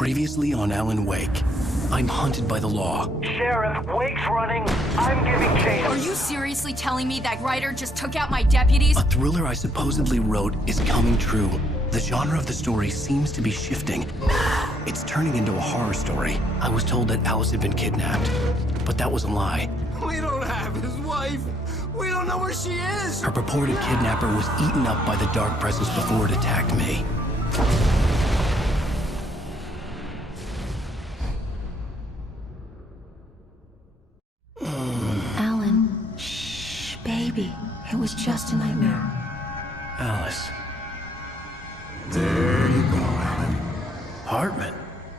Previously on Alan Wake. I'm hunted by the law. Sheriff, Wake's running. I'm giving chase. Are you seriously telling me that Ryder just took out my deputies? A thriller I supposedly wrote is coming true. The genre of the story seems to be shifting. It's turning into a horror story. I was told that Alice had been kidnapped, but that was a lie. We don't have his wife. We don't know where she is. Her purported kidnapper was eaten up by the dark presence before it attacked me. Alan, shh, baby. It was just a nightmare. Alice. There you go, Alan. Hartman.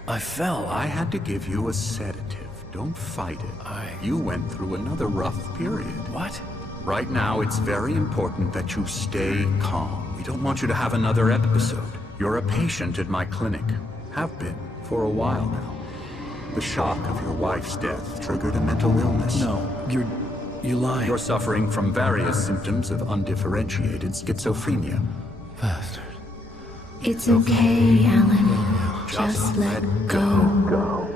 I fell. I had to give you a sedative. Don't fight it. You went through another rough period. What? Right now, it's very important that you stay calm. We don't want you to have another episode. You're a patient at my clinic. Have been for a while now. The shock of your wife's death triggered a mental illness. No, you lie. You're suffering from various symptoms of undifferentiated schizophrenia. Bastard. It's okay, Alan. Just let go.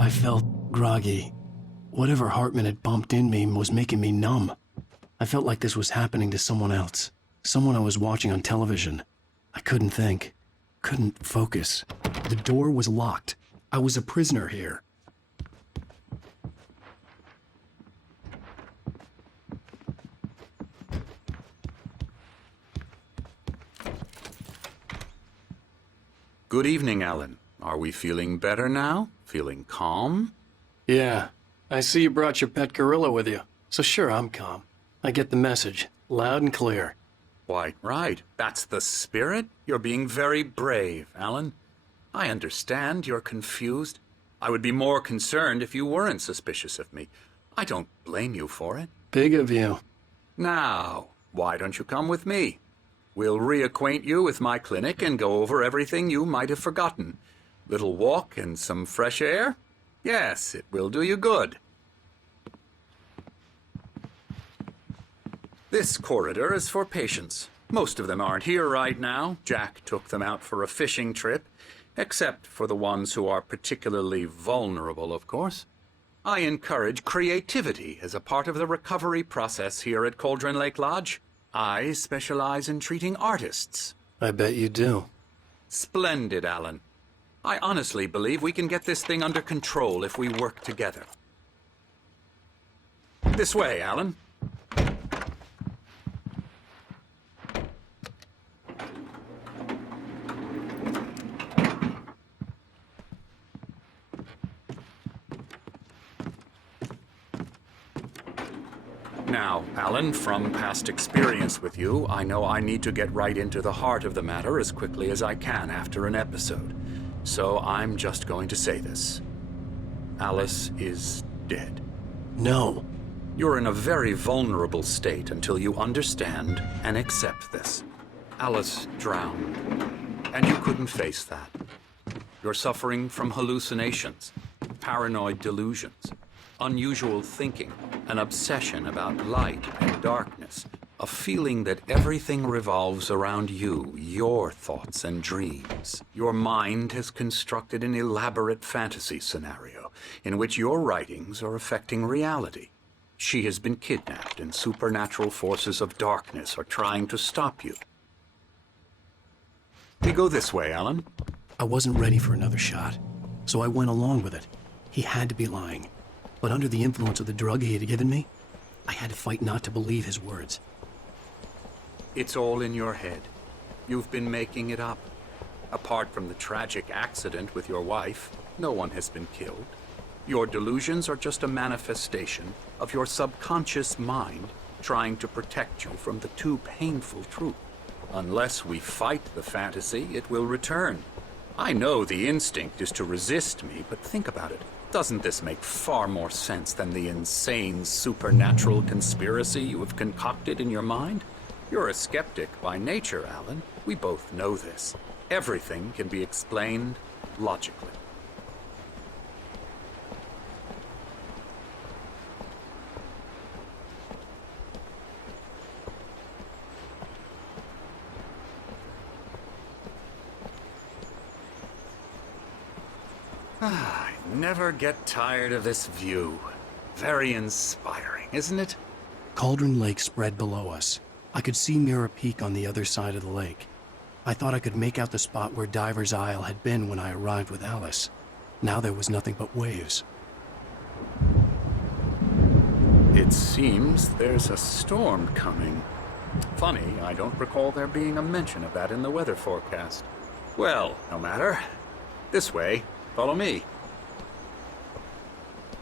I felt groggy. Whatever Hartman had pumped in me was making me numb. I felt like this was happening to someone else. Someone I was watching on television. I couldn't think. Couldn't focus. The door was locked. I was a prisoner here. Good evening, Alan. Are we feeling better now? Feeling calm? Yeah. I see you brought your pet gorilla with you. So sure, I'm calm. I get the message. Loud and clear. Quite right. That's the spirit. You're being very brave, Alan. I understand you're confused. I would be more concerned if you weren't suspicious of me. I don't blame you for it. Big of you. Now, why don't you come with me? We'll reacquaint you with my clinic and go over everything you might have forgotten. Little walk and some fresh air? Yes, it will do you good. This corridor is for patients. Most of them aren't here right now. Jack took them out for a fishing trip, except for the ones who are particularly vulnerable, of course. I encourage creativity as a part of the recovery process here at Cauldron Lake Lodge. I specialize in treating artists. I bet you do. Splendid, Alan. I honestly believe we can get this thing under control if we work together. This way, Alan. Now, Alan, from past experience with you, I know I need to get right into the heart of the matter as quickly as I can after an episode. So I'm just going to say this. Alice is dead. No. You're in a very vulnerable state until you understand and accept this. Alice drowned, and you couldn't face that. You're suffering from hallucinations, paranoid delusions, unusual thinking, an obsession about light and darkness, a feeling that everything revolves around you, your thoughts and dreams. Your mind has constructed an elaborate fantasy scenario in which your writings are affecting reality. She has been kidnapped and supernatural forces of darkness are trying to stop you. We go this way, Alan. I wasn't ready for another shot, so I went along with it. He had to be lying. But under the influence of the drug he had given me, I had to fight not to believe his words. It's all in your head. You've been making it up. Apart from the tragic accident with your wife, no one has been killed. Your delusions are just a manifestation of your subconscious mind trying to protect you from the too painful truth. Unless we fight the fantasy, it will return. I know the instinct is to resist me, but think about it. Doesn't this make far more sense than the insane supernatural conspiracy you have concocted in your mind? You're a skeptic by nature, Alan. We both know this. Everything can be explained logically. I never get tired of this view. Very inspiring, isn't it? Cauldron Lake spread below us. I could see Mirror Peak on the other side of the lake. I thought I could make out the spot where Diver's Isle had been when I arrived with Alice. Now there was nothing but waves. It seems there's a storm coming. Funny, I don't recall there being a mention of that in the weather forecast. Well, no matter. This way. Follow me.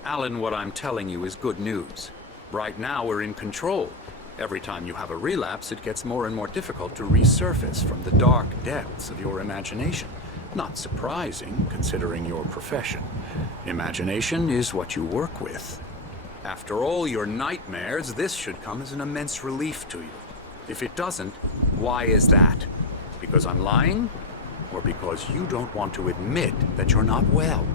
Alan, what I'm telling you is good news. Right now we're in control. Every time you have a relapse, it gets more and more difficult to resurface from the dark depths of your imagination. Not surprising, considering your profession. Imagination is what you work with. After all your nightmares, this should come as an immense relief to you. If it doesn't, why is that? Because I'm lying? Or because you don't want to admit that you're not well?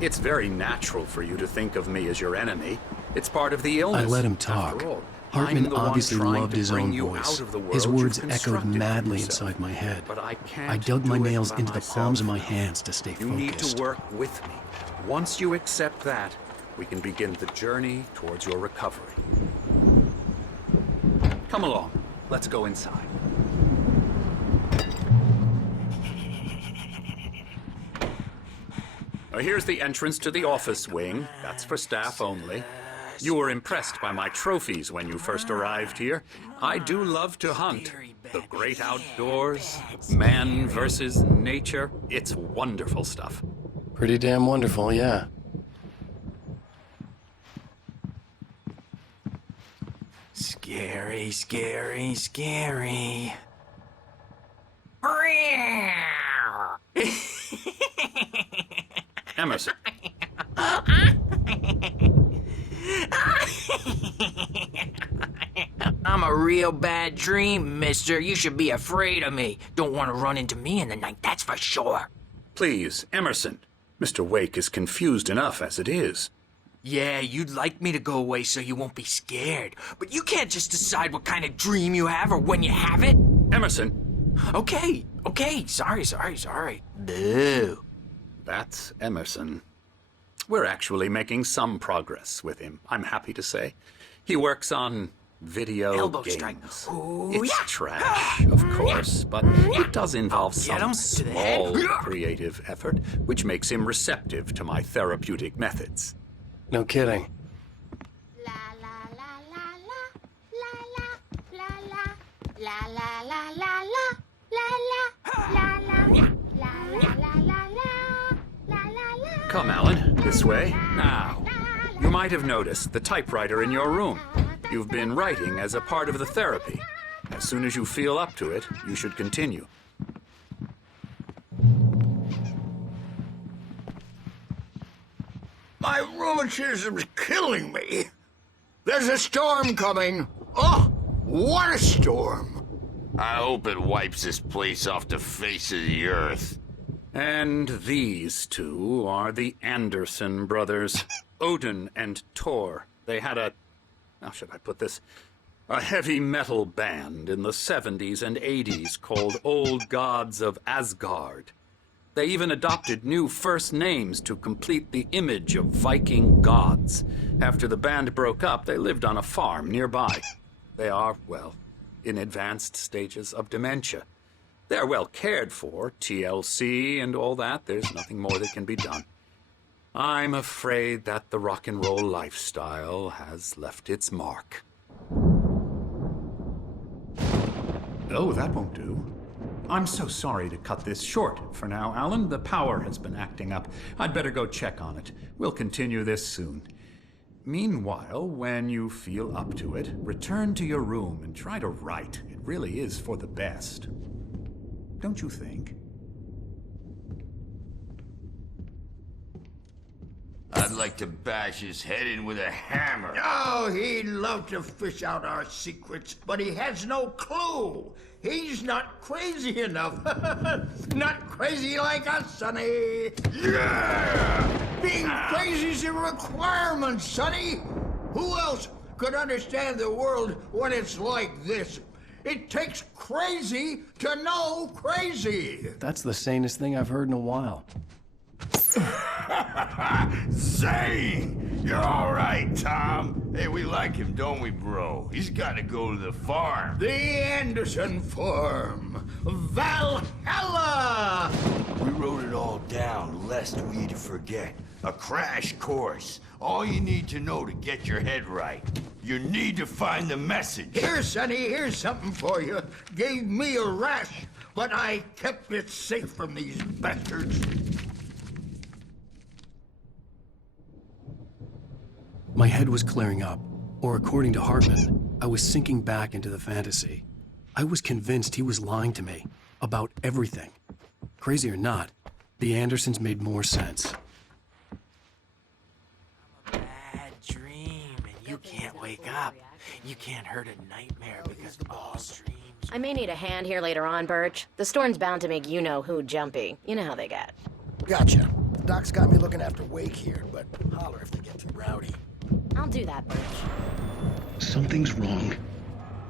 It's very natural for you to think of me as your enemy. It's part of the illness. I let him talk. After all, Hartman I'm the one obviously trying loved to his bring own you voice. out of the world His words you've echoed constructed for madly yourself. inside my head. But I can't I dug my do it nails by into the myself. palms of my hands to stay You need focused. to work with me. Once you accept that, we can begin the journey towards your recovery. Come along. Let's go inside. Now, here's the entrance to the office wing. That's for staff only. You were impressed by my trophies when you first arrived here. I do love to hunt. The great outdoors, man versus nature. It's wonderful stuff. Pretty damn wonderful, yeah. Scary, scary, scary. Emerson. I'm a real bad dream, mister. You should be afraid of me. Don't want to run into me in the night, that's for sure. Please, Emerson. Mr. Wake is confused enough as it is. Yeah, you'd like me to go away so you won't be scared. But you can't just decide what kind of dream you have or when you have it. Emerson. Okay, sorry. Boo. That's Emerson. We're actually making some progress with him, I'm happy to say. He works on video Elbow games. strike. Ooh, It's yeah. trash, of course, but it does involve Get some him to the head. small creative effort, which makes him receptive to my therapeutic methods. No kidding. La la la la la la la la la la la la la la la la la Come, Alan, this way. Now, you might have noticed the typewriter in your room. You've been writing as a part of the therapy. As soon as you feel up to it, you should continue. My rheumatism's killing me. There's a storm coming. Oh, what a storm. I hope it wipes this place off the face of the earth. And these two are the Anderson brothers, Odin and Thor. They had how should I put this? A heavy metal band in the 70s and 80s called Old Gods of Asgard. They even adopted new first names to complete the image of Viking gods. After the band broke up, they lived on a farm nearby. They are, well, in advanced stages of dementia. They're well cared for, TLC and all that. There's nothing more that can be done. I'm afraid that the rock and roll lifestyle has left its mark. Oh, that won't do. I'm so sorry to cut this short for now, Alan. The power has been acting up. I'd better go check on it. We'll continue this soon. Meanwhile, when you feel up to it, return to your room and try to write. It really is for the best. Don't you think? I'd like to bash his head in with a hammer. Oh, he'd love to fish out our secrets, but he has no clue. He's not crazy enough. Not crazy like us, Sonny. Yeah! Being crazy's a requirement, Sonny. Who else could understand the world when it's like this? It takes crazy to know crazy. That's the sanest thing I've heard in a while. Zane! You're all right, Tom. Hey, we like him, don't we, bro? He's got to go to the farm. The Anderson Farm. Valhalla! We wrote it all down, lest we'd forget. A crash course. All you need to know to get your head right. You need to find the message. Here, Sonny, here's something for you. Gave me a rash, but I kept it safe from these bastards. My head was clearing up, or according to Hartman, I was sinking back into the fantasy. I was convinced he was lying to me about everything. Crazy or not, the Andersons made more sense. Bad dream, and you can't wake up. You can't hurt a nightmare because all dreams... I may need a hand here later on, Birch. The storm's bound to make you-know-who jumpy. You know how they get. Gotcha. Doc's got me looking after Wake here, but holler if they get too rowdy. I'll do that, Birch. Something's wrong.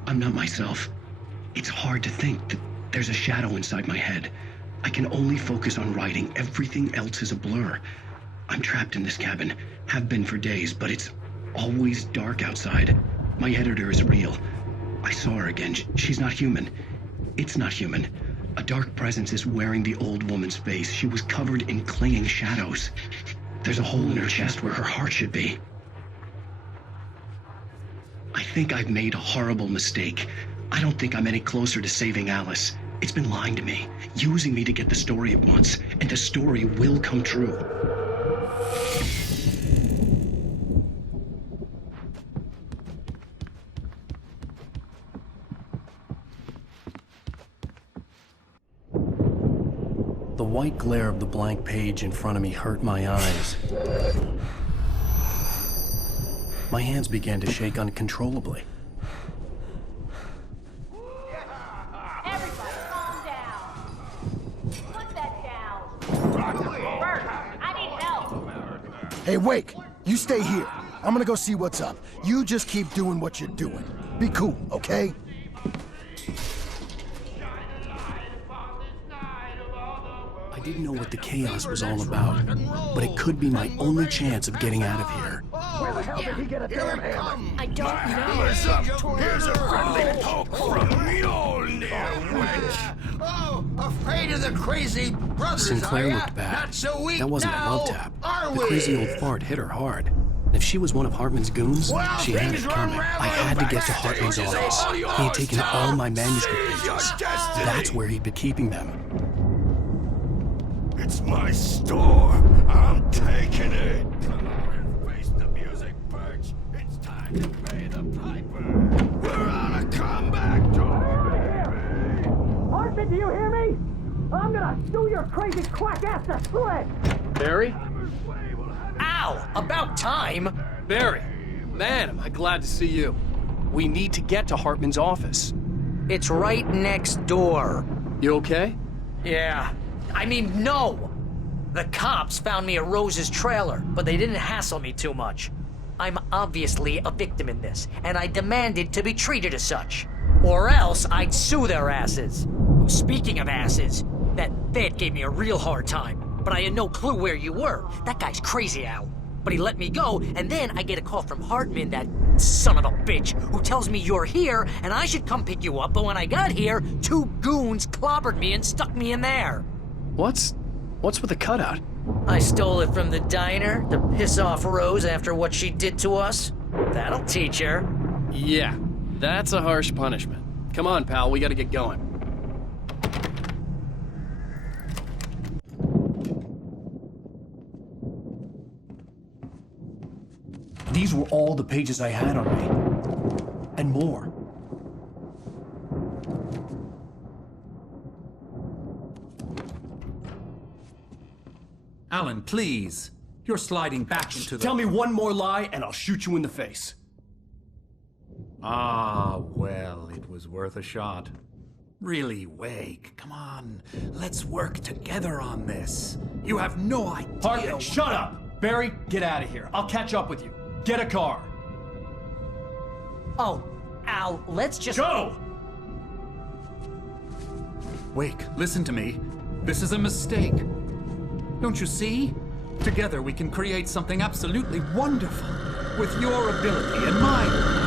I'm not myself. It's hard to think that there's a shadow inside my head. I can only focus on writing. Everything else is a blur. I'm trapped in this cabin. Have been for days, but it's always dark outside. My editor is real. I saw her again. She's not human. It's not human. A dark presence is wearing the old woman's face. She was covered in clinging shadows. There's a hole in her chest where her heart should be. I think I've made a horrible mistake. I don't think I'm any closer to saving Alice. It's been lying to me, using me to get the story it wants, and the story will come true. The white glare of the blank page in front of me hurt my eyes. My hands began to shake uncontrollably. Everybody, calm down. Put that down. Bert, I need help. Hey, Wake, you stay here. I'm gonna go see what's up. You just keep doing what you're doing. Be cool, okay? I didn't know what the chaos was all about, but it could be my only chance of getting out of here. Where the hell did he get a damn hammer? I don't Hammer's up. Here's a friendly poke from Mjolnir, wench. Oh, afraid of the crazy brothers, Sinclair are ya? looked bad. Not so weak That wasn't now, a love tap. are The we? crazy old fart hit her hard. And if she was one of Hartman's goons, Well, she had things it were coming. I had to get to Hartman's office. He had taken all my manuscript pages. That's where he'd been keeping them. It's my store. I'm taking it. Come on, face the music, Birch. It's time to pay the piper. We're on a comeback tour. Arthur, do you hear me? I'm gonna sue your crazy quack ass to shreds! Barry? Ow! About time! Barry! Man, am I glad to see you. We need to get to Hartman's office. It's right next door. You okay? Yeah. I mean, no! The cops found me at Rose's trailer, but they didn't hassle me too much. I'm obviously a victim in this, and I demanded to be treated as such. Or else I'd sue their asses. Speaking of asses, that vet gave me a real hard time, but I had no clue where you were. That guy's crazy, Al. But he let me go, and then I get a call from Hartman, that son of a bitch, who tells me you're here, and I should come pick you up, but when I got here, 2 goons clobbered me and stuck me in there. What's with the cutout? I stole it from the diner to piss off Rose after what she did to us. That'll teach her. Yeah, that's a harsh punishment. Come on, pal, we gotta get going. These were all the pages I had on me. And more. Alan, please. You're sliding back into the... Tell me one more lie and I'll shoot you in the face. Ah, well, it was worth a shot. Really, Wake, come on. Let's work together on this. You have no idea... Hartman, shut up! Barry, get out of here. I'll catch up with you. Get a car. Oh, Al, let's just... Go! Wake, listen to me. This is a mistake. Don't you see? Together we can create something absolutely wonderful. With your ability and mine.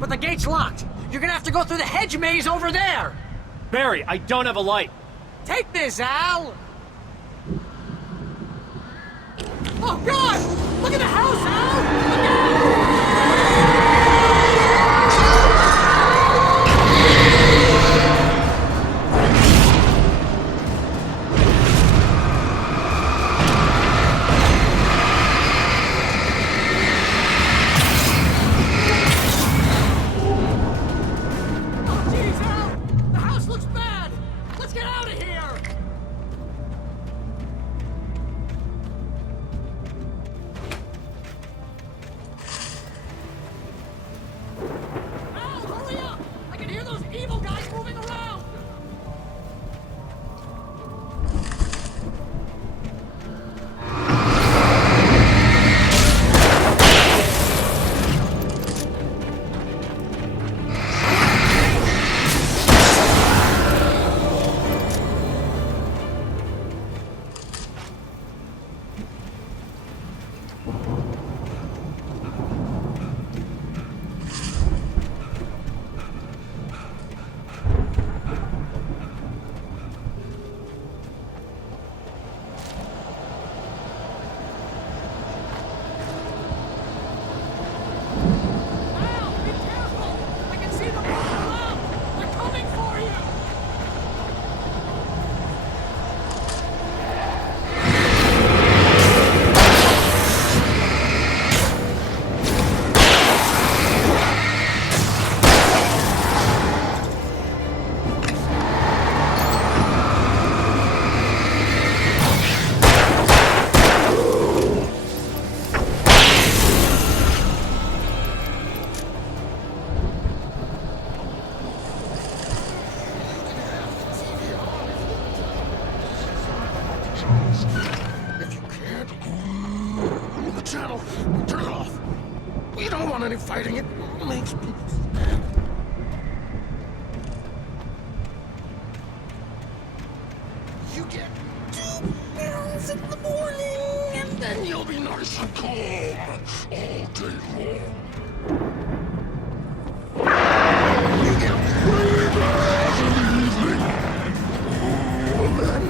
but the gate's locked. You're gonna have to go through the hedge maze over there. Barry, I don't have a light. Take this, Al! Oh, God! Look at the house, Al! Look out! If you can't, the channel, turn it off. We don't want any fighting. It makes people mad. You get 2 pounds in the morning, and then you'll be nice and calm all day long. You get 3 pounds in the evening. Oh, man.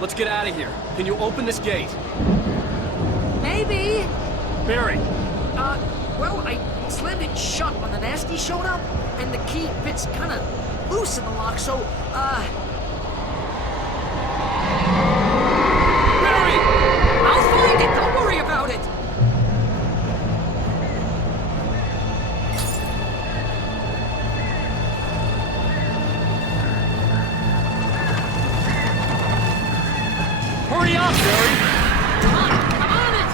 Let's get out of here. Can you open this gate? Maybe. Barry. Well, I slammed it shut when the nasty showed up, and the key fits kind of loose in the lock, so, Barry! I'll find it! Don't worry about it! Hurry up, Barry! Come on, I'm on it!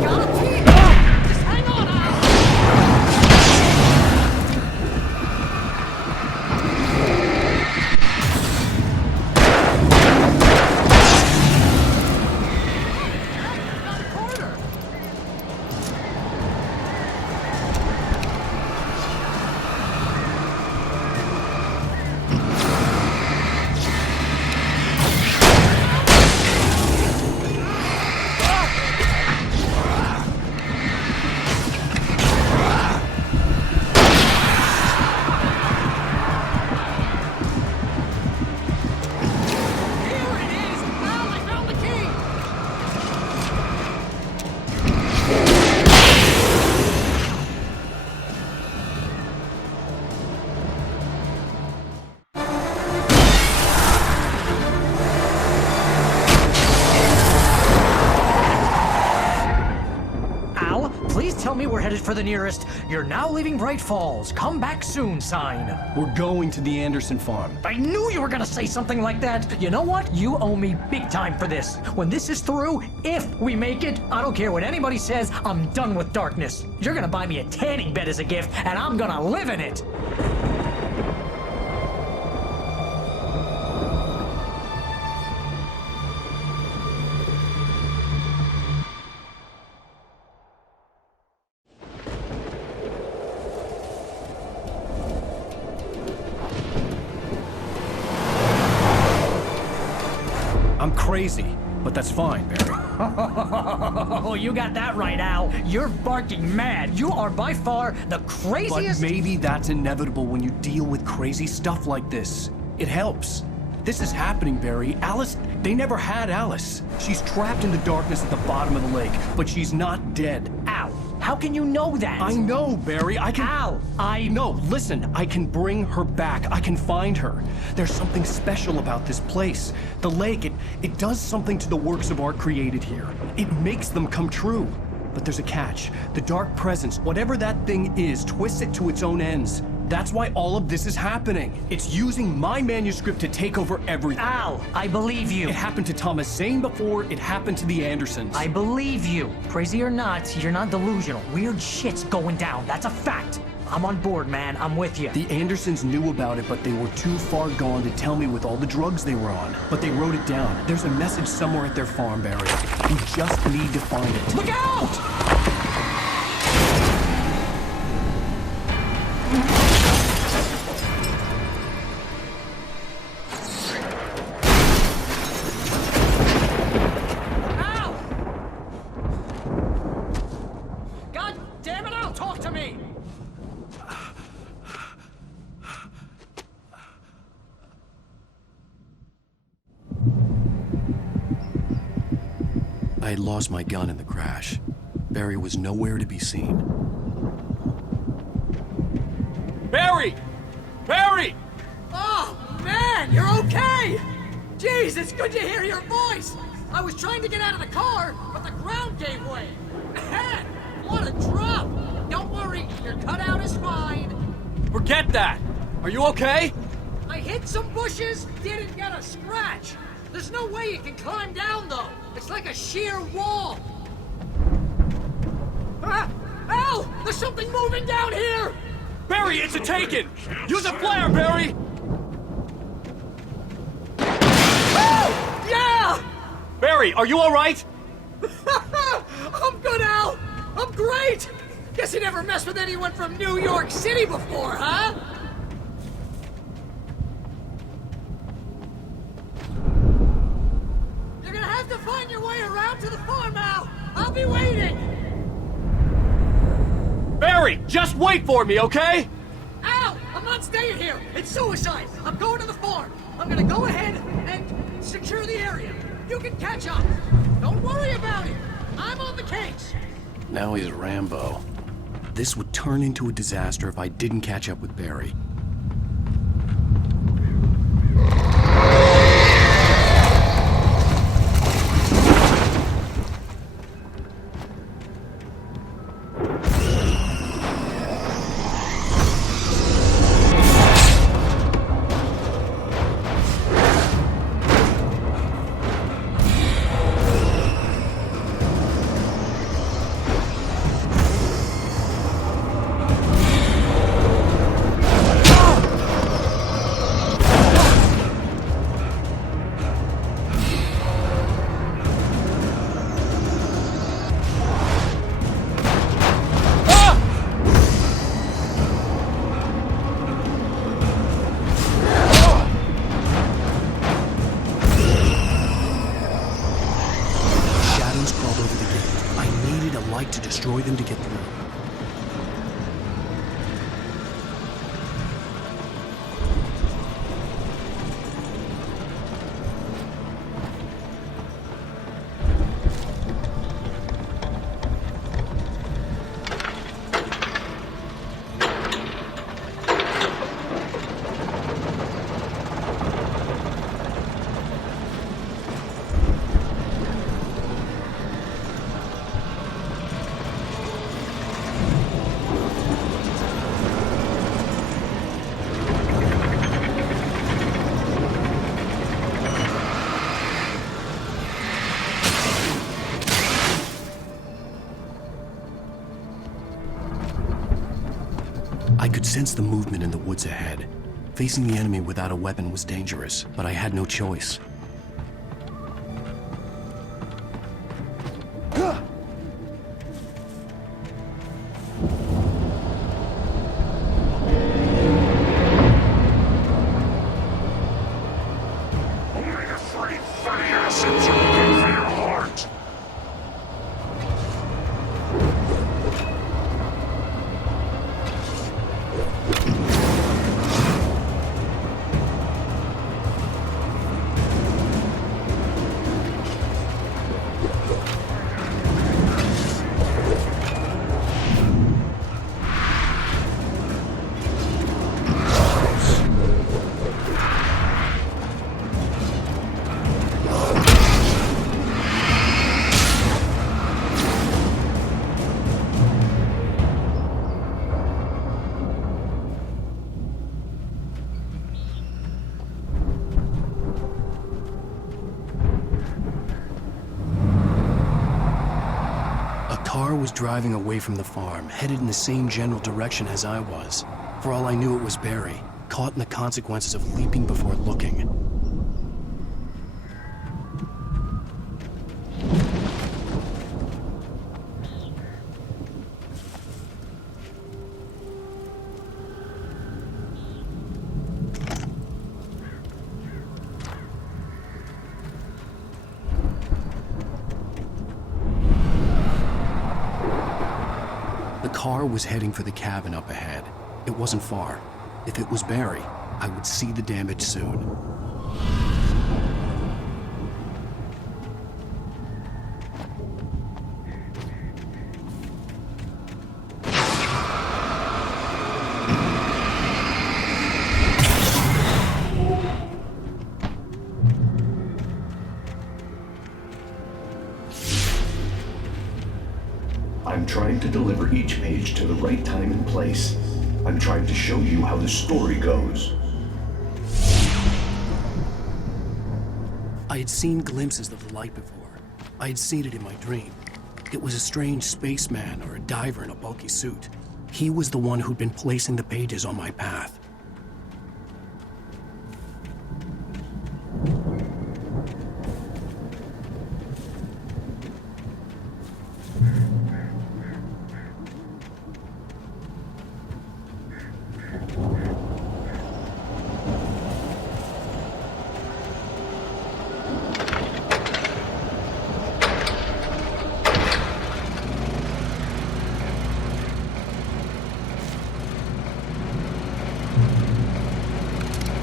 Gotta be it. Just hang on, Al! Please tell me we're headed for the nearest "You're now leaving Bright Falls. Come back soon" sign. We're going to the Anderson farm. I knew you were gonna say something like that. You know what? You owe me big time for this. When this is through, if we make it, I don't care what anybody says, I'm done with darkness. You're gonna buy me a tanning bed as a gift, and I'm gonna live in it. I'm crazy, but that's fine, Barry. Oh, you got that right, Al. You're barking mad. You are by far the craziest. But maybe that's inevitable when you deal with crazy stuff like this. It helps. This is happening, Barry. Alice, they never had Alice. She's trapped in the darkness at the bottom of the lake, but she's not dead. Al, how can you know that? I know, Barry. I can... Al, No, listen. I can bring her back. I can find her. There's something special about this place. The lake, it does something to the works of art created here. It makes them come true. But there's a catch. The dark presence, whatever that thing is, twists it to its own ends. That's why all of this is happening. It's using my manuscript to take over everything. Al, I believe you. It happened to Thomas Zane before, it happened to the Andersons. I believe you. Crazy or not, you're not delusional. Weird shit's going down. That's a fact. I'm on board, man. I'm with you. The Andersons knew about it, but they were too far gone to tell me with all the drugs they were on. But they wrote it down. There's a message somewhere at their farm, Barry. We just need to find it. Look out! I had lost my gun in the crash. Barry was nowhere to be seen. Barry! Barry! Oh, man, you're okay! Jeez, it's good to hear your voice! I was trying to get out of the car, but the ground gave way. Man, what a drop! Don't worry, your cutout is fine. Forget that! Are you okay? I hit some bushes, didn't get a scratch. There's no way you can climb down, though. It's like a sheer wall. Ah! Al! There's something moving down here! Barry, it's a Taken! Use a flare, Barry! Oh! Yeah! Barry, are you alright? I'm good, Al! I'm great! Guess you never messed with anyone from New York City before, huh? You're gonna have to find your way around to the farm, Al! I'll be waiting! Barry, just wait for me, okay? Al! I'm not staying here! It's suicide! I'm going to the farm! I'm gonna go ahead and secure the area. You can catch up. Don't worry about it. I'm on the case. Now he's Rambo. This would turn into a disaster if I didn't catch up with Barry. to destroy them to get through. I could sense the movement in the woods ahead. Facing the enemy without a weapon was dangerous, but I had no choice. Was driving away from the farm, headed in the same general direction as I was. For all I knew, it was Barry, caught in the consequences of leaping before looking. The car was heading for the cabin up ahead. It wasn't far. If it was Barry, I would see the damage soon. I'm trying to deliver each page to the right time and place. I'm trying to show you how the story goes. I had seen glimpses of the light before. I had seen it in my dream. It was a strange spaceman or a diver in a bulky suit. He was the one who'd been placing the pages on my path.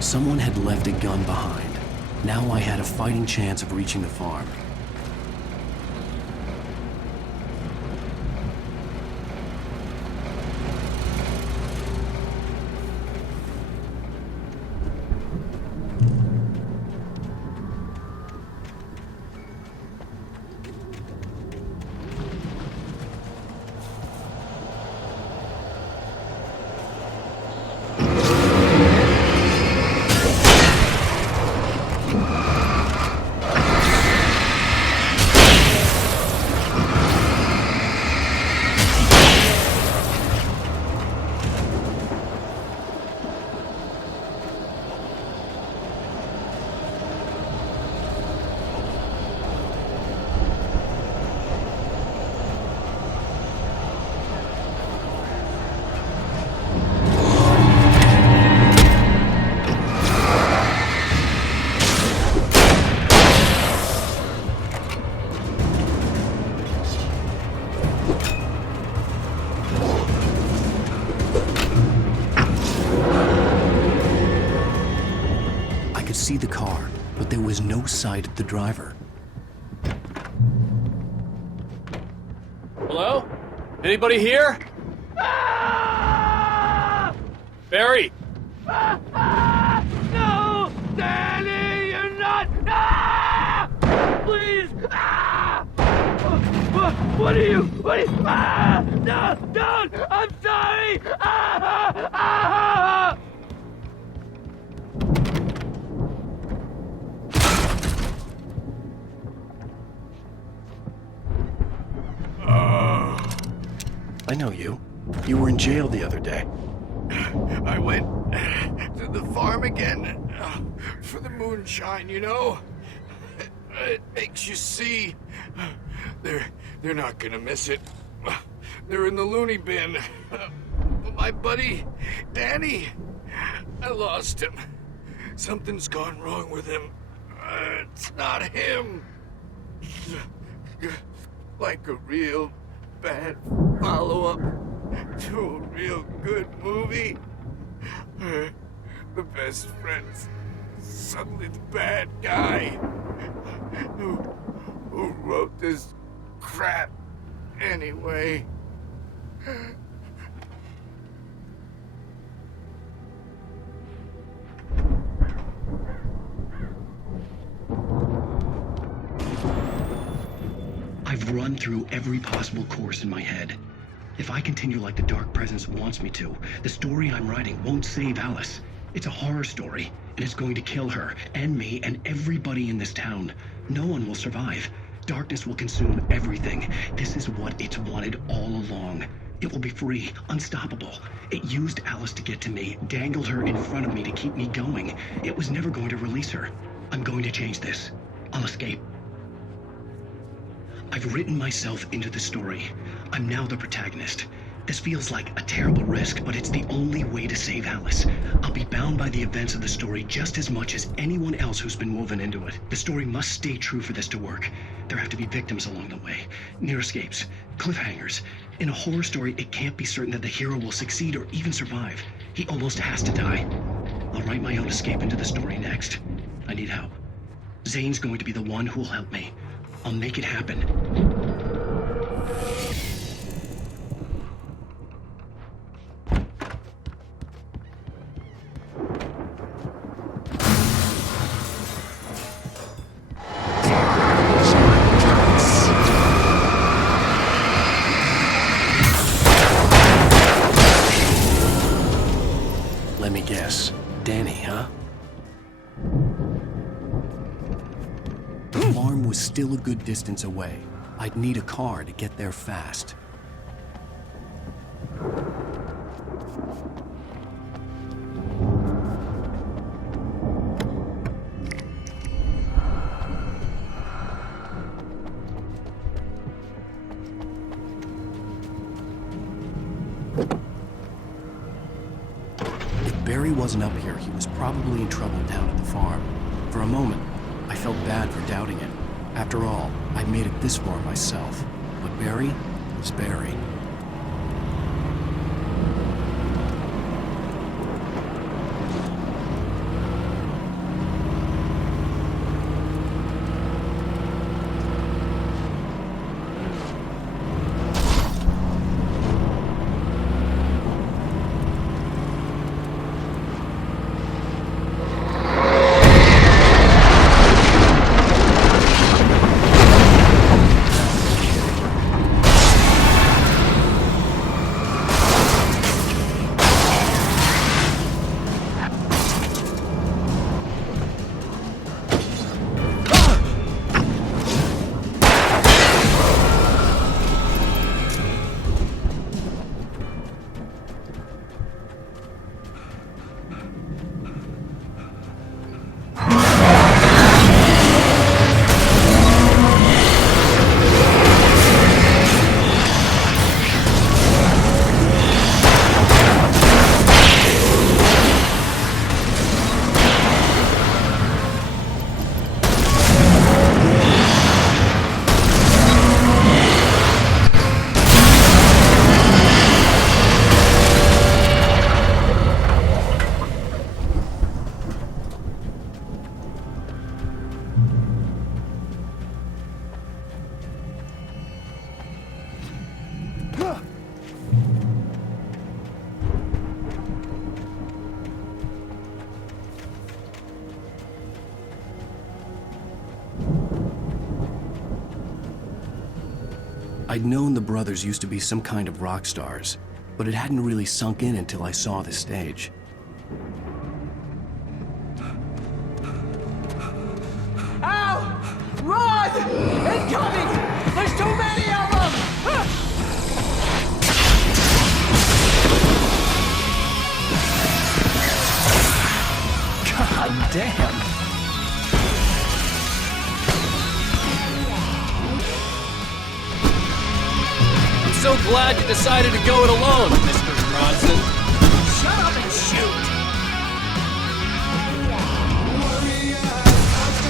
Someone had left a gun behind. Now I had a fighting chance of reaching the farm. see the car, but there was no sight of the driver. Hello? Anybody here? Barry! No! Danny, you're not! Ah! Please! Ah! What are you? Ah! No! Don't! I'm sorry! Ah! Ah! I know you. You were in jail the other day. I went to the farm again for the moonshine, you know? It makes you see. They're not gonna miss it. They're in the loony bin. But my buddy, Danny, I lost him. Something's gone wrong with him. It's not him. Like a real bad follow-up to a real good movie. The best friend's suddenly the bad guy who wrote this crap anyway. I've run through every possible course in my head. If I continue like the Dark Presence wants me to, the story I'm writing won't save Alice. It's a horror story, and it's going to kill her, and me, and everybody in this town. No one will survive. Darkness will consume everything. This is what it's wanted all along. It will be free, unstoppable. It used Alice to get to me, dangled her in front of me to keep me going. It was never going to release her. I'm going to change this. I'll escape. I've written myself into the story. I'm now the protagonist. This feels like a terrible risk, but it's the only way to save Alice. I'll be bound by the events of the story just as much as anyone else who's been woven into it. The story must stay true for this to work. There have to be victims along the way, near escapes, cliffhangers. In a horror story, it can't be certain that the hero will succeed or even survive. He almost has to die. I'll write my own escape into the story next. I need help. Zane's going to be the one who will help me. I'll make it happen. Let me guess. Danny, huh? The farm was still a good distance away. I'd need a car to get there fast. If Barry wasn't up here, he was probably in trouble down at the farm. For a moment, I felt bad for doubting it. After all, I'd made it this far myself. But Barry was Barry. I'd known the brothers used to be some kind of rock stars, but it hadn't really sunk in until I saw the stage. Al! Run! Incoming! There's too many of them! God damn! I'm so glad you decided to go it alone, Mr. Bronson. Shut up and shoot!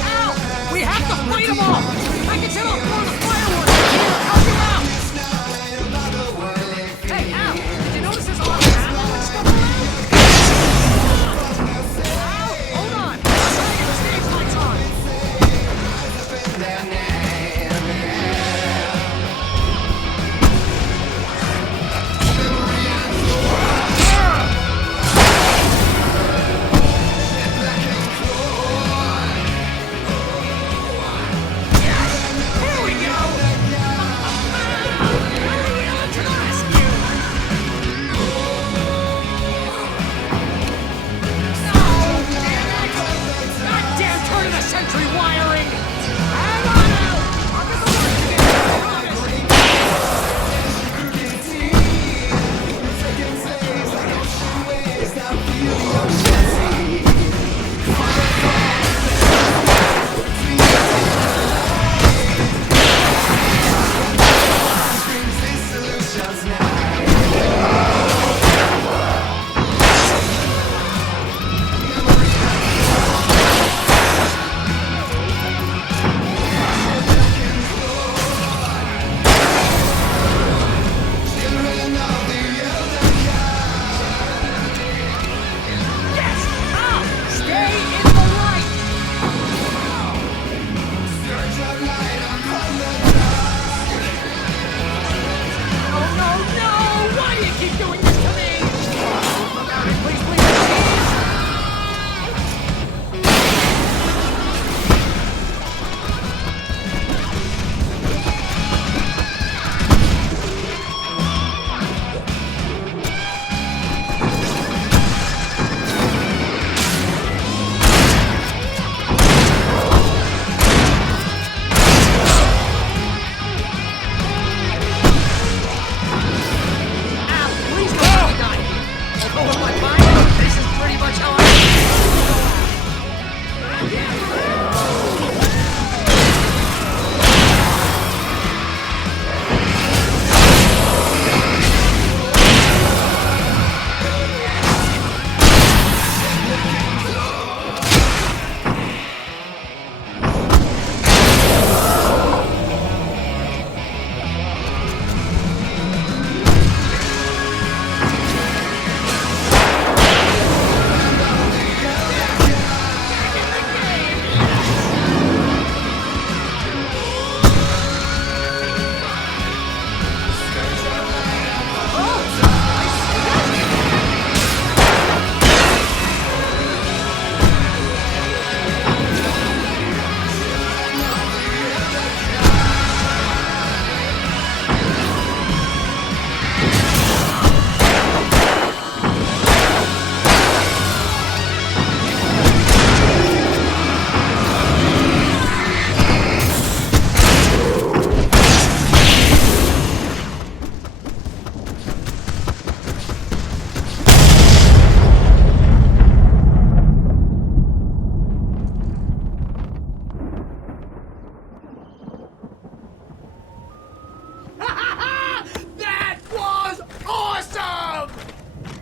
Al! We have to fight them all! I can set off more of the fireworks! Help you out! Hey, Al! Did you notice there's a lot of ammo and stuff around? Al, hold on! I'm trying to get the stage lights on! Century wiring! Hang on out! I'll get the work again,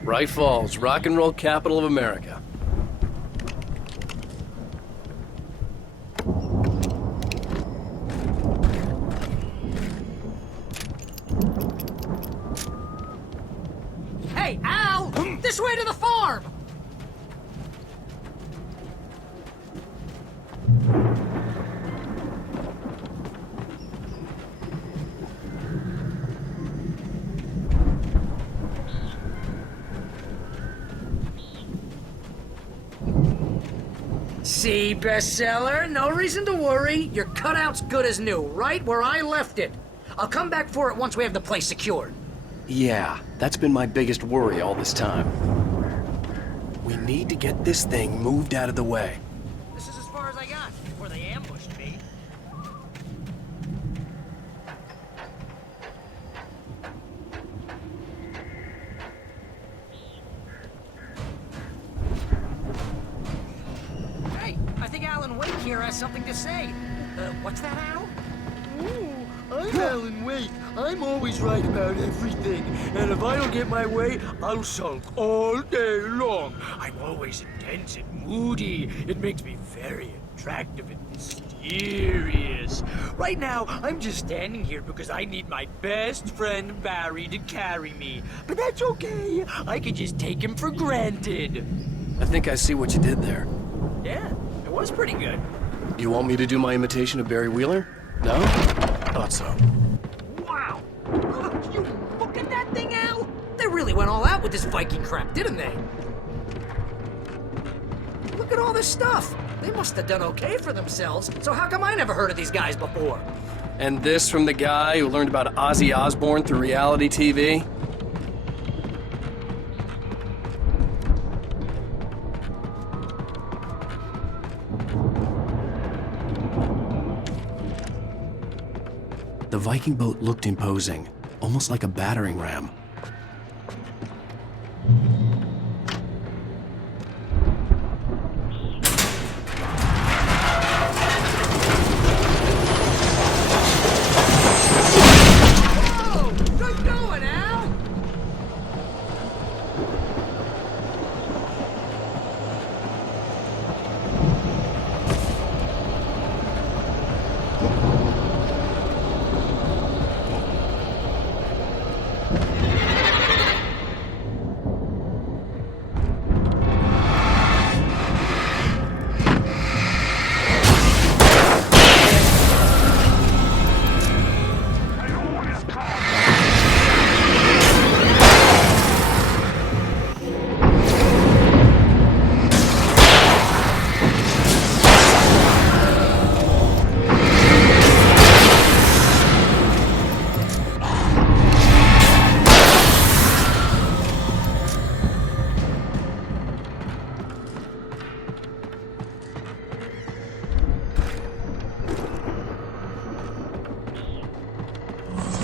Bright Falls, rock and roll capital of America. Hey, Al! This way to the farm! See, bestseller? No reason to worry. Your cutout's good as new, right where I left it. I'll come back for it once we have the place secured. Yeah, that's been my biggest worry all this time. We need to get this thing moved out of the way. This is as far as I got before they ambushed me. Hey, I think Alan Wake here has something to say. What's that, Al? I'm Alan Wake. I'm always right about everything. And if I don't get my way, I'll sulk all day long. I'm always intense and moody. It makes me very attractive and mysterious. Right now, I'm just standing here because I need my best friend Barry to carry me. But that's okay. I can just take him for granted. I think I see what you did there. Yeah, it was pretty good. You want me to do my imitation of Barry Wheeler? No? Thought so. Wow! You look at that thing, Al! They really went all out with this Viking crap, didn't they? Look at all this stuff! They must have done okay for themselves, so how come I never heard of these guys before? And this from the guy who learned about Ozzy Osbourne through reality TV? The Viking boat looked imposing, almost like a battering ram. Whoa! Good going, Al!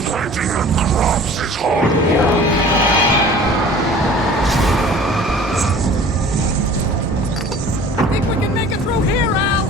Planting the crops is hard work. I think we can make it through here, Al!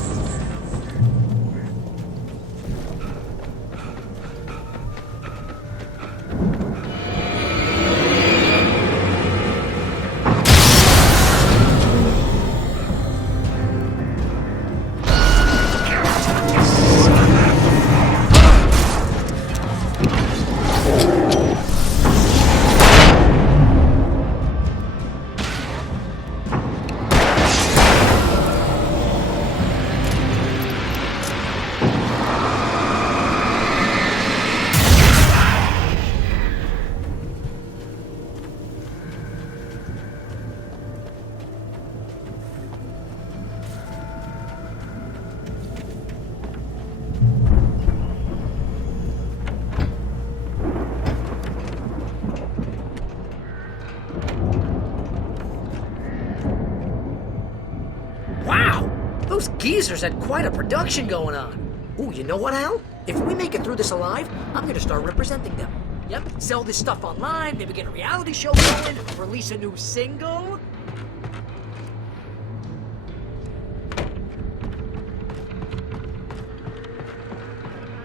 Wow! Those geezers had quite a production going on. Ooh, you know what, Al? If we make it through this alive, I'm gonna start representing them. Yep, sell this stuff online, maybe get a reality show going, release a new single.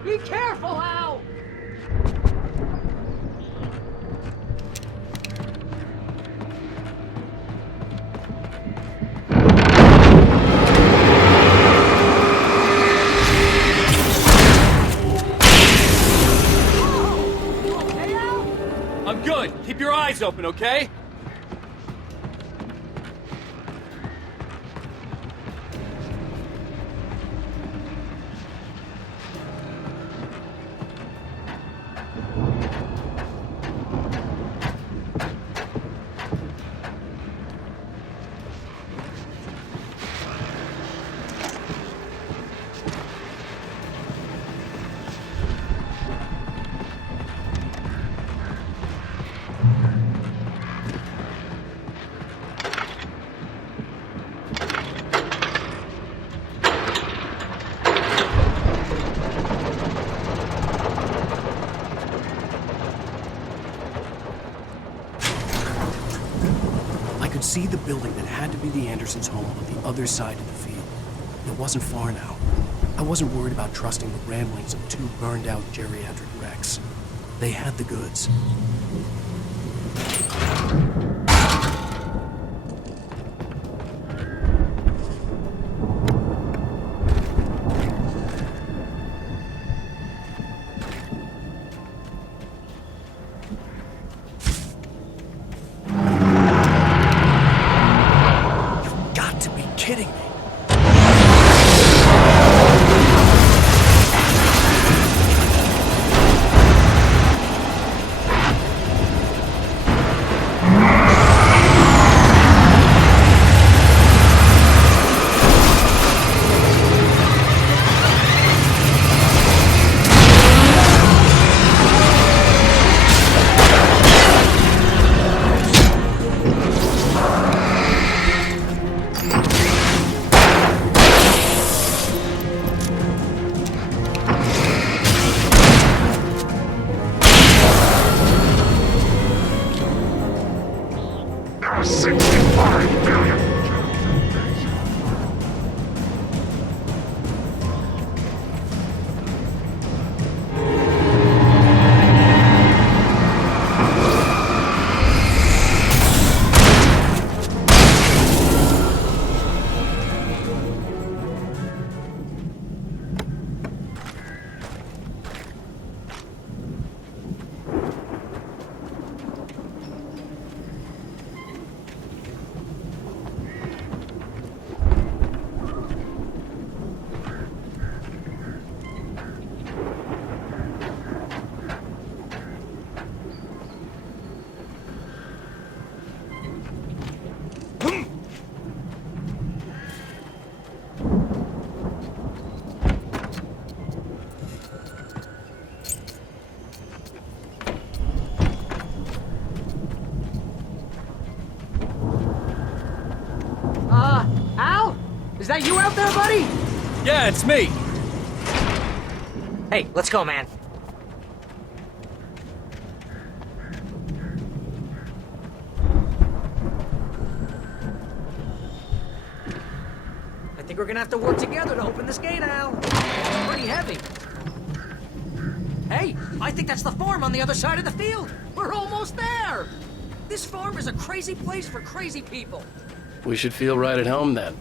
Be careful, Al! I'm good. Keep your eyes open, okay? see the building that had to be the Andersons' home on the other side of the field. It wasn't far now. I wasn't worried about trusting the ramblings of two burned-out geriatric wrecks. They had the goods. You've got to be kidding me. Al? Is that you out there, buddy? Yeah, it's me. Hey, let's go, man. I think we're gonna have to work together to open this gate, Al. It's pretty heavy. Hey, I think that's the farm on the other side of the field. We're almost there. This farm is a crazy place for crazy people. We should feel right at home then.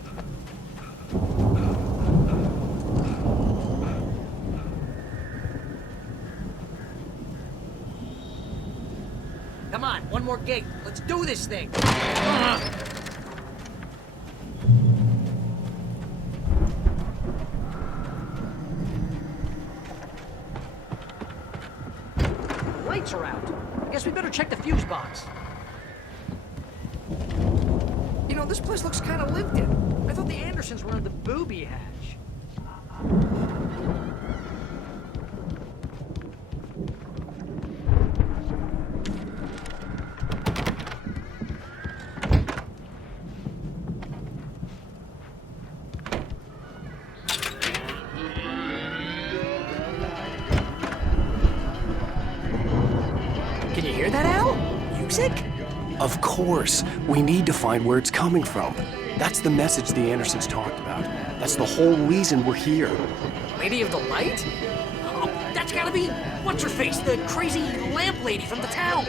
Come on, one more gate. Let's do this thing. The lights are out. I guess we better check the fuse box. You know, this place looks kind of lived in. I thought the Andersons were in the booby hatch. Can you hear that, Al? Music? Of course. We need to find where it's coming from. That's the message the Andersons talked about. That's the whole reason we're here. Lady of the Light? Oh, that's gotta be what's-her-face, the crazy lamp lady from the town.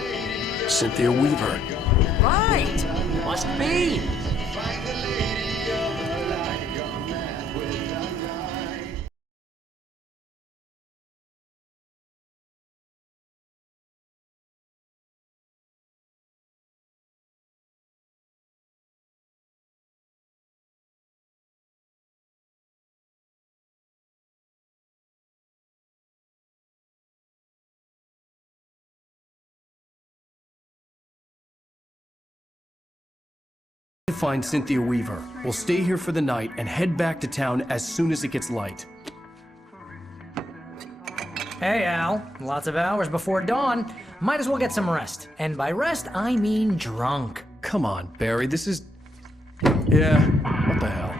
Cynthia Weaver. Right. Must be. To find Cynthia Weaver. We'll stay here for the night and head back to town as soon as it gets light. Hey, Al. Lots of hours before dawn. Might as well get some rest. And by rest, I mean drunk. Come on, Barry, this is... Yeah, what the hell?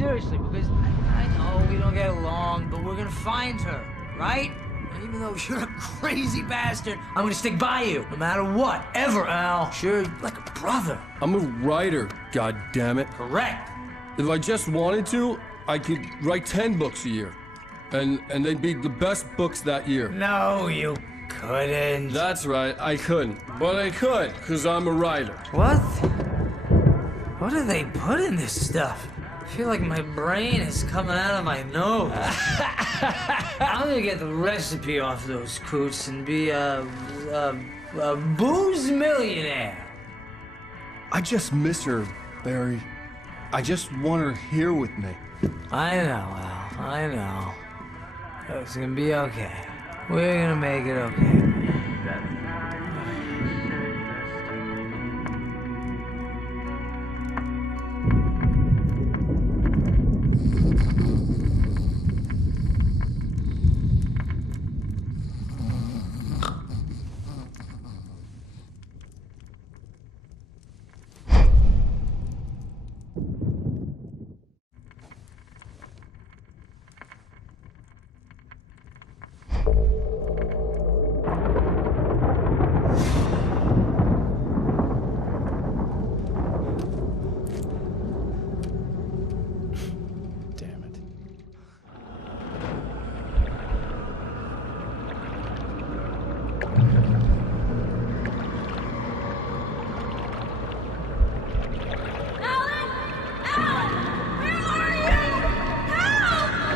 seriously, because I know we don't get along, but we're gonna find her, right? And even though you're a crazy bastard, I'm gonna stick by you, no matter what, ever, Al. Sure, like a brother. I'm a writer, goddammit. Correct. If I just wanted to, I could write 10 books a year. And they'd be the best books that year. No, you couldn't. That's right, I couldn't. But I could, because I'm a writer. What? What do they put in this stuff? I feel like my brain is coming out of my nose. I'm gonna get the recipe off those coots and be a booze millionaire. I just miss her, Barry. I just want her here with me. I know, Al. I know. It's gonna be okay. We're gonna make it okay.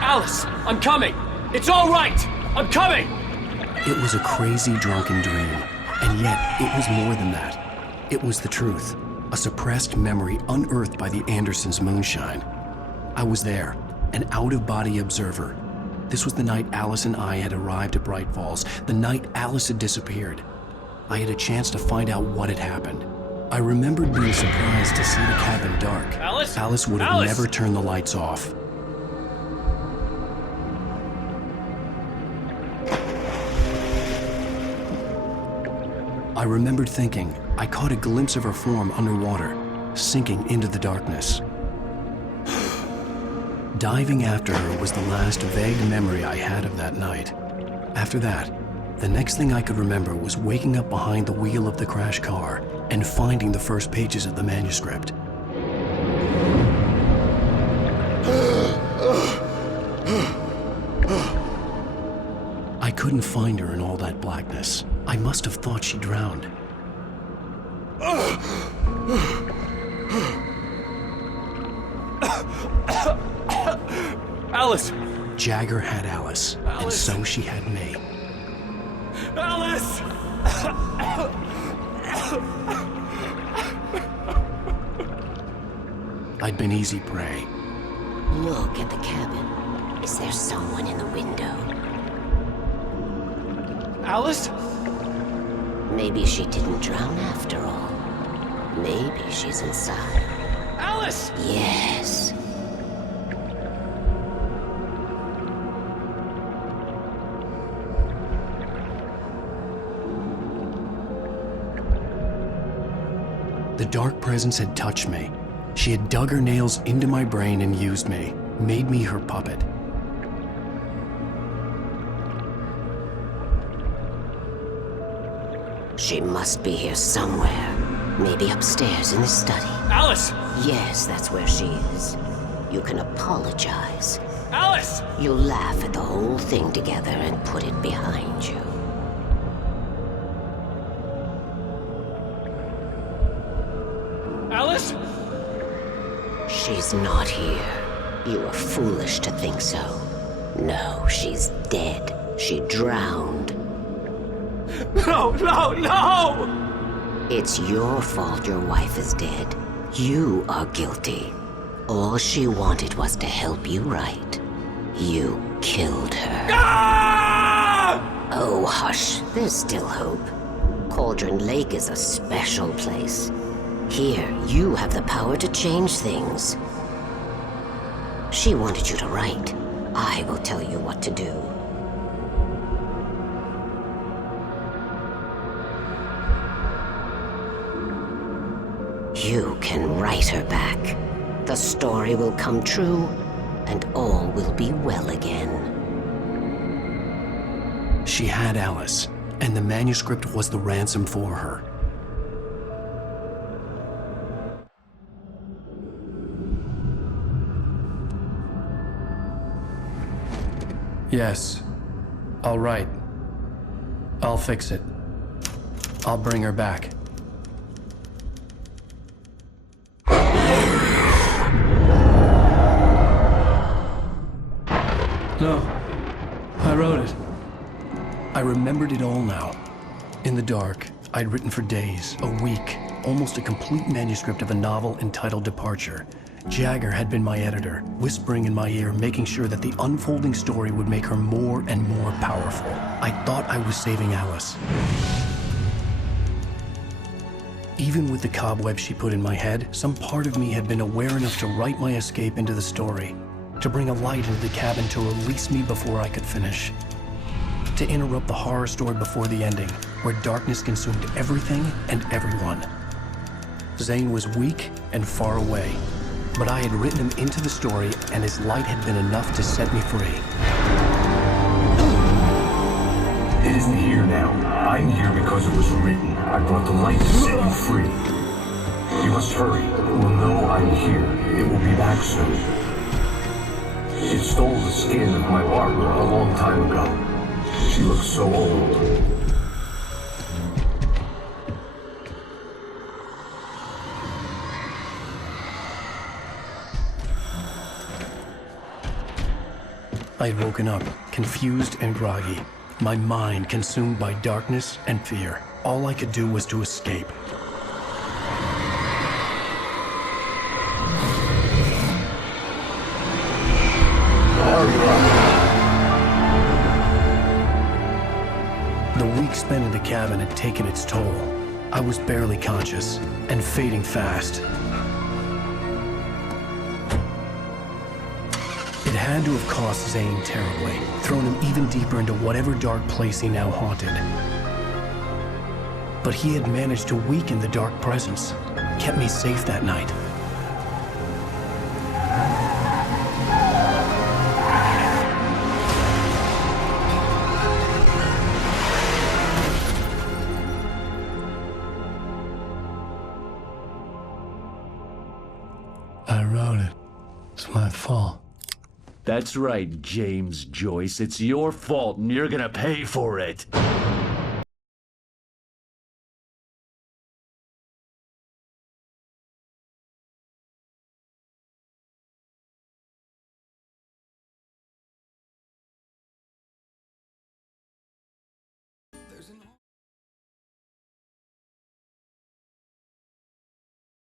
Alice, I'm coming! It's all right! I'm coming! It was a crazy, drunken dream, and yet it was more than that. It was the truth, a suppressed memory unearthed by the Andersons' moonshine. I was there, an out-of-body observer. This was the night Alice and I had arrived at Bright Falls, the night Alice had disappeared. I had a chance to find out what had happened. I remembered being surprised to see the cabin dark. Alice would have never turned the lights off. I remembered thinking I caught a glimpse of her form underwater, sinking into the darkness. Diving after her was the last vague memory I had of that night. After that, the next thing I could remember was waking up behind the wheel of the crash car and finding the first pages of the manuscript. I couldn't find her in all that blackness. I must have thought she drowned. Alice! Jagger had Alice, and so she had me. Alice! I'd been easy prey. Look at the cabin. Is there someone in the window? Alice? Maybe she didn't drown after all. Maybe she's inside. Alice! Yes. The dark presence had touched me. She had dug her nails into my brain and used me, made me her puppet. She must be here somewhere. Maybe upstairs in the study. Alice! Yes, that's where she is. You can apologize. Alice! You'll laugh at the whole thing together and put it behind you. Alice? She's not here. You are foolish to think so. No, she's dead. She drowned. No, no, no! It's your fault your wife is dead. You are guilty. All she wanted was to help you right. You killed her. Ah! Oh, hush. There's still hope. Cauldron Lake is a special place. Here, you have the power to change things. She wanted you to write. I will tell you what to do. You can write her back. The story will come true, and all will be well again. She had Alice, and the manuscript was the ransom for her. Yes. All right. I'll fix it. I'll bring her back. No. I wrote it. I remembered it all now. In the dark, I'd written for days, a week, almost a complete manuscript of a novel entitled Departure. Jagger had been my editor, whispering in my ear, making sure that the unfolding story would make her more and more powerful. I thought I was saving Alice. Even with the cobwebs she put in my head, some part of me had been aware enough to write my escape into the story, to bring a light into the cabin to release me before I could finish, to interrupt the horror story before the ending, where darkness consumed everything and everyone. Zane was weak and far away, but I had written him into the story, and his light had been enough to set me free. It isn't here now. I'm here because it was written. I brought the light to set you free. You must hurry. It will know I'm here. It will be back soon. It stole the skin of my Barbara a long time ago. She looks so old. I had woken up, confused and groggy, my mind consumed by darkness and fear. All I could do was to escape. The week spent in the cabin had taken its toll. I was barely conscious, and fading fast. It had to have cost Zane terribly, thrown him even deeper into whatever dark place he now haunted. But he had managed to weaken the dark presence, kept me safe that night. I wrote it. It's my fault. That's right, James Joyce. It's your fault, and you're gonna pay for it.